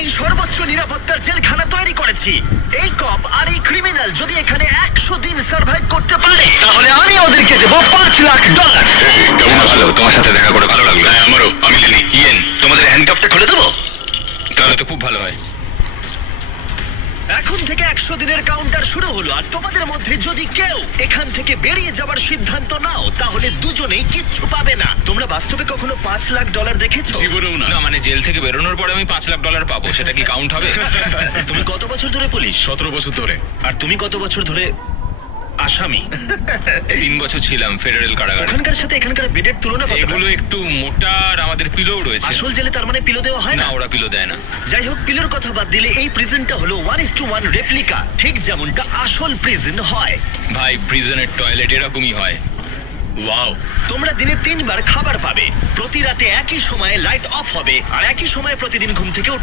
এই সর্বোচ্চ নিরাপত্তার জেলখানা তৈরি করেছি। এই কপ আর এই ক্রিমিনাল যদি এখানে 100 দিন সার্ভাইভ করতে পারে তাহলে আমি ওদেরকে দেবো $5,00,000। কেমন ভালো, তোমার সাথে দেখা করে ভালো লাগলো। হ্যাঁ, আমারও। আমি লিলি। ইয়েন। তোমাদের হ্যান্ডকাপটা খুলে দেবো? তাহলে তো খুব ভালো হয়। এখন থেকে 100 দিনের কাউন্টার শুরু হলো, আর তোমাদের মধ্যে যদি কেউ এখান থেকে বেরিয়ে যাবার সিদ্ধান্ত নাও তাহলে দুজনেই কিচ্ছু পাবে না। তোমরা বাস্তবে কখনো $5,00,000 দেখেছো? জীবনেও না। না মানে জেল থেকে বেরোনোর পরে আমি $5,00,000 পাবো, সেটা কি কাউন্ট হবে? তুমি কত বছর ধরে পুলিশ? 17 বছর ধরে। আর তুমি কত বছর ধরে আসামি? 3 বছর ছিলাম ফেডারেল কারাগারে। ওখানকার সাথে এখানকার বেডের তুলনা কত? এগুলো একটু মোটা আর আমাদের পিলোও রয়েছে। আসল জেলে তার মানে পিলো দেওয়া হয় না, না? ওরা পিলো দেয় না। যাই হোক, পিলোর কথা বাদ দিলে এই প্রিজনটা হলো 1:1 রেপ্লিকা, ঠিক যেমনটা আসল প্রিজন হয়। ভাই, প্রিজনের টয়লেট এরকমই হয়। ওয়াও। তোমরা দিনে 3 বার খাবার পাবে, প্রতি রাতে একই সময়ে লাইট অফ হবে, আর একই সময়ে প্রতিদিন ঘুম থেকে